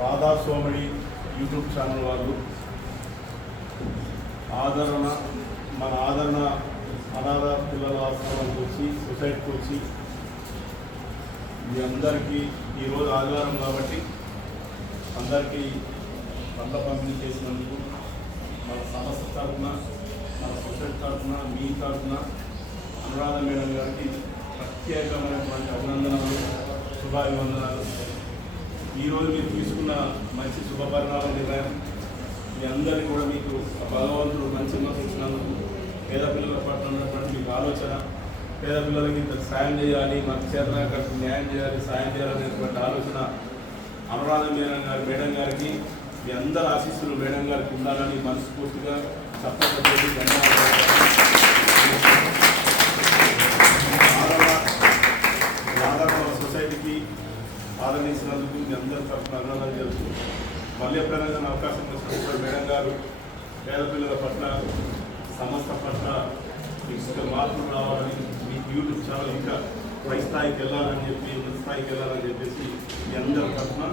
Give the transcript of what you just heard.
Radha సోమడి YouTube channel వాళ్ళు మన ఆదరణ అనాథ పిల్లల ఆశ్రమానికి వచ్చి సొసైటీకి వచ్చి మీ అందరికీ ఈరోజు ఆదివారం కాబట్టి అందరికీ పండ్ల పంపిణీ చేసినందుకు మన సంస్థ తరఫున మన సొసైటీ తరఫున మీ తరఫున అనురాధ మేడం గారికి ప్రత్యేకమైనటువంటి అభినందనలు శుభాభివందనాలు. ఈరోజు మీరు తీసుకున్న మంచి శుభపరిణామ నిర్ణయం మీ అందరికీ కూడా మీకు భగవంతుడు మంచి ఇచ్చినందుకు పేద పిల్లల పట్ల ఉన్నటువంటి మీకు ఆలోచన, పేద పిల్లలకి ఇంత సాయం చేయాలి, మన చేతనకు న్యాయం చేయాలి, సాయం చేయాలనేటువంటి ఆలోచన అనురాధ మేడం గారికి మీ అందరి ఆశీస్సులు మేడం గారికి ఉండాలని మనస్ఫూర్తిగా చెప్పబడి ధన్యవాదాలు. సొసైటీకి ఆదరించినందుకు మీ అందరి తరఫున అభినందనలు తెలుసు. మళ్ళీ ఎప్పుడైనా అవకాశం వచ్చినప్పుడు మేడం గారు పేద పిల్లల పట్ల సంస్థ పట్ల ఇంకా మార్పులు రావాలని మీ యూట్యూబ్ ఛానల్ ఇంకా పై స్థాయికి వెళ్ళాలని చెప్పి ఉన్నత స్థాయికి వెళ్ళాలని చెప్పేసి మీ అందరి తరఫున